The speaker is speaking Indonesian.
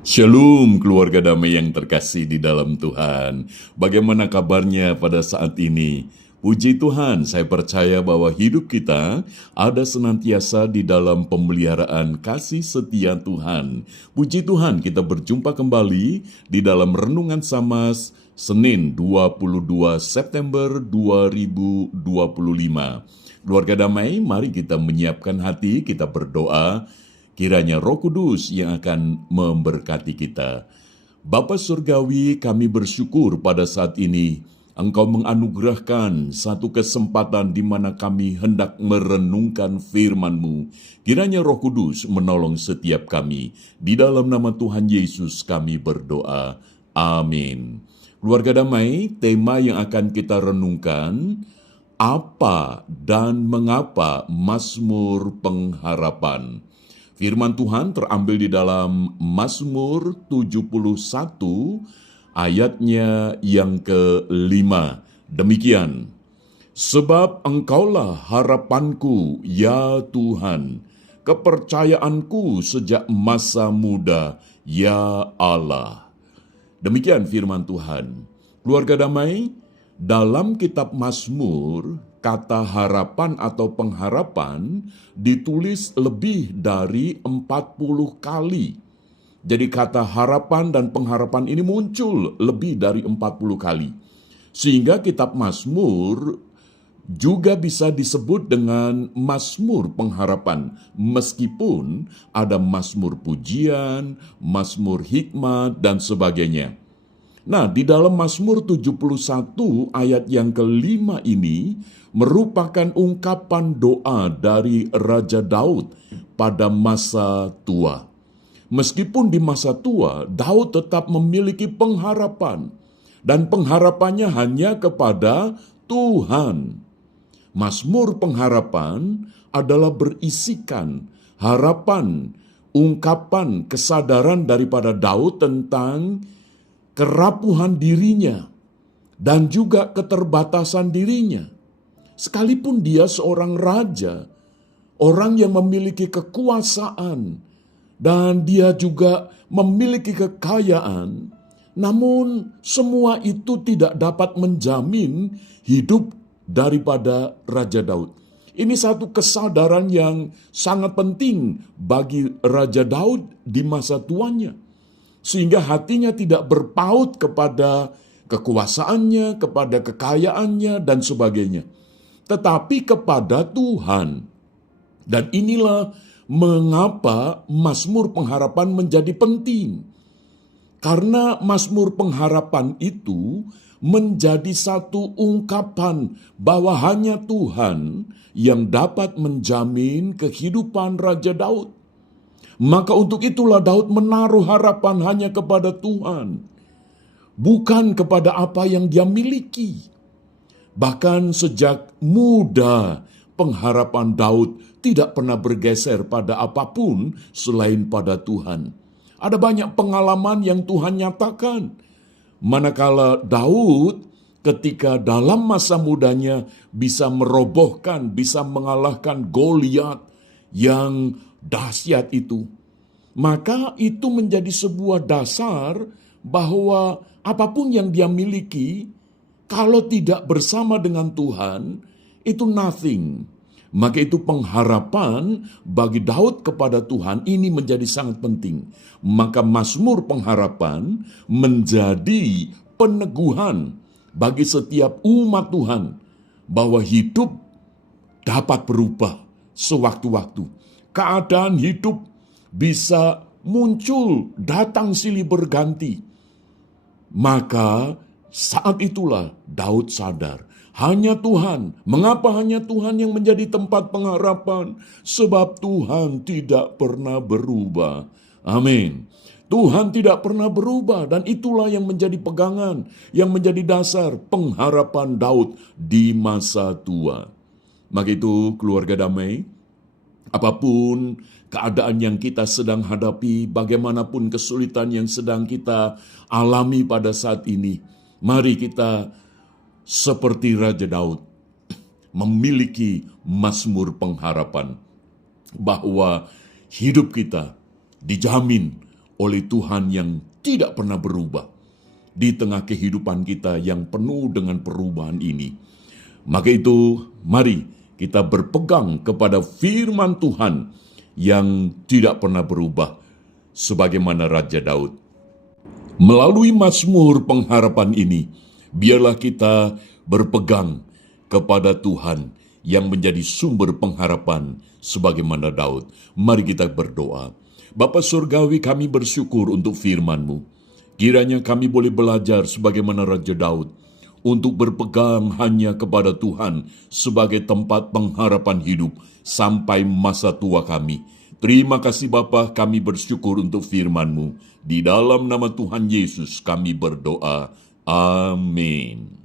Shalom keluarga damai yang terkasih di dalam Tuhan. Bagaimana kabarnya pada saat ini? Puji Tuhan, saya percaya bahwa hidup kita ada senantiasa di dalam pemeliharaan kasih setia Tuhan. Puji Tuhan, kita berjumpa kembali di dalam Renungan Samas Senin 22 September 2025. Keluarga damai, mari kita menyiapkan hati, kita berdoa. Kiranya Roh Kudus yang akan memberkati kita. Bapa Surgawi, kami bersyukur pada saat ini Engkau menganugerahkan satu kesempatan di mana kami hendak merenungkan firman-Mu. Kiranya Roh Kudus menolong setiap kami. Di dalam nama Tuhan Yesus kami berdoa. Amin. Keluarga damai, tema yang akan kita renungkan, apa dan mengapa Mazmur Pengharapan. Firman Tuhan terambil di dalam Mazmur 71 ayatnya yang kelima. Demikian, sebab Engkaulah harapanku, ya Tuhan, kepercayaanku sejak masa muda, ya Allah. Demikian firman Tuhan. Keluarga damai, dalam kitab Mazmur, kata harapan atau pengharapan ditulis lebih dari 40 kali. Jadi kata harapan dan pengharapan ini muncul lebih dari 40 kali. Sehingga kitab Mazmur juga bisa disebut dengan Mazmur Pengharapan. Meskipun ada Mazmur Pujian, Mazmur Hikmat, dan sebagainya. Nah, di dalam Mazmur 71 ayat yang kelima ini merupakan ungkapan doa dari Raja Daud pada masa tua. Meskipun di masa tua, Daud tetap memiliki pengharapan, dan pengharapannya hanya kepada Tuhan. Mazmur pengharapan adalah berisikan harapan, ungkapan kesadaran daripada Daud tentang kerapuhan dirinya dan juga keterbatasan dirinya. Sekalipun dia seorang raja, orang yang memiliki kekuasaan, dan dia juga memiliki kekayaan, namun semua itu tidak dapat menjamin hidup daripada Raja Daud. Ini satu kesadaran yang sangat penting bagi Raja Daud di masa tuanya. Sehingga hatinya tidak berpaut kepada kekuasaannya, kepada kekayaannya, dan sebagainya. Tetapi kepada Tuhan. Dan inilah mengapa Mazmur Pengharapan menjadi penting. Karena Mazmur Pengharapan itu menjadi satu ungkapan bahwa hanya Tuhan yang dapat menjamin kehidupan Raja Daud. Maka untuk itulah Daud menaruh harapan hanya kepada Tuhan, bukan kepada apa yang dia miliki. Bahkan sejak muda, pengharapan Daud tidak pernah bergeser pada apapun selain pada Tuhan. Ada banyak pengalaman yang Tuhan nyatakan. Manakala Daud ketika dalam masa mudanya bisa merobohkan, bisa mengalahkan Goliat yang dahsyat itu, maka itu menjadi sebuah dasar bahwa apapun yang dia miliki, kalau tidak bersama dengan Tuhan, itu nothing. Maka itu pengharapan bagi Daud kepada Tuhan ini menjadi sangat penting. Maka Mazmur Pengharapan menjadi peneguhan bagi setiap umat Tuhan bahwa hidup dapat berubah sewaktu-waktu. Keadaan hidup bisa muncul, datang silih berganti. Maka saat itulah Daud sadar, hanya Tuhan. Mengapa hanya Tuhan yang menjadi tempat pengharapan? Sebab Tuhan tidak pernah berubah. Amin. Tuhan tidak pernah berubah, dan itulah yang menjadi pegangan, yang menjadi dasar pengharapan Daud di masa tua. Maka itu keluarga damai, apapun keadaan yang kita sedang hadapi, bagaimanapun kesulitan yang sedang kita alami pada saat ini, mari kita seperti Raja Daud memiliki Mazmur Pengharapan bahwa hidup kita dijamin oleh Tuhan yang tidak pernah berubah. Di tengah kehidupan kita yang penuh dengan perubahan ini. Maka itu, mari kita berpegang kepada firman Tuhan yang tidak pernah berubah, sebagaimana Raja Daud. Melalui Mazmur pengharapan ini, biarlah kita berpegang kepada Tuhan yang menjadi sumber pengharapan sebagaimana Daud. Mari kita berdoa. Bapa Surgawi, kami bersyukur untuk firman-Mu. Kiranya kami boleh belajar sebagaimana Raja Daud untuk berpegang hanya kepada Tuhan sebagai tempat pengharapan hidup sampai masa tua kami. Terima kasih Bapa, kami bersyukur untuk firman-Mu. Di dalam nama Tuhan Yesus kami berdoa. Amin.